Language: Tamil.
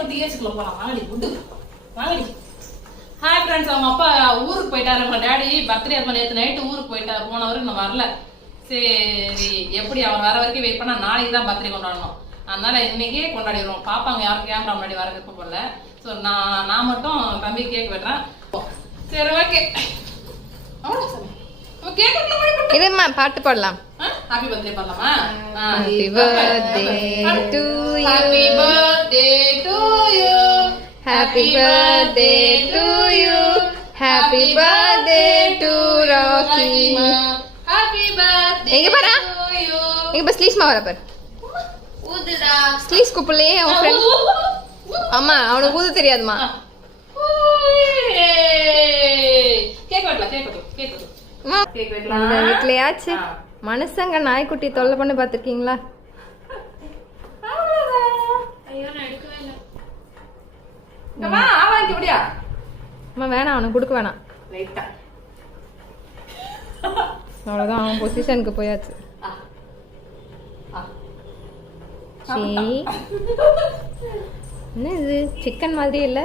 ஒட்டியே வச்சுக்கலாம் போலாம். வாங்கடி குண்டு வாங்கடி. ஹாய் ஃப்ரெண்ட்ஸ், அவங்க அப்பா ஊருக்கு போயிட்டாரு. நம்ம டேடி பர்த்டே அது நேற்று நைட்டு ஊருக்கு போயிட்டாரு. போனவருக்கு நான் வரல. சரி, எப்படி அவர் வர வரைக்கும் வெயிட் பண்ணா நாளைக்கு தான் பர்த்டே கொண்டாடணும். அதனால இன்னைக்கே கொண்டாடிடுவோம். பாப்பாங்க யாரும் கேமரா முன்னாடி வர விருப்பம் போடல. ஸோ நான் மட்டும் தம்பி கேக் வெட்டுறேன். சரி ஓகே. இதுமா பாட்டு பாடலாம். ஹாப்பி பர்த்டே பண்ணலாமா? Happy birthday to you, happy birthday to you, happy birthday to you, happy birthday to Rocky. Happy birthday எங்க பாரு, எங்க பஸ் ஸ்லீஸ்மா வர பாரு. ஊதுடா. ஸ்லீஸ் கூப்பிடலையே அவன் ஃப்ரெண்ட். அம்மா அவனுக்கு ஊது தெரியாதுமா. கேக் வெட்டலாம், கேக் வெட்டலாம், கேக் வெட்டலாம். கேக் வெட்டலாம். இந்த வீட்லயாச்சு மனுஷங்க நாய்க்குட்டி தொல்லை பண்ணி பாத்திருக்கீங்களா? அம்மா வேணாம், அவனுக்கு கொடுக்க வேணாம். அவ்வளவுதான், அவன் பொசிஷனுக்கு போயாச்சு. என்ன இது சிக்கன் மாதிரி இல்ல?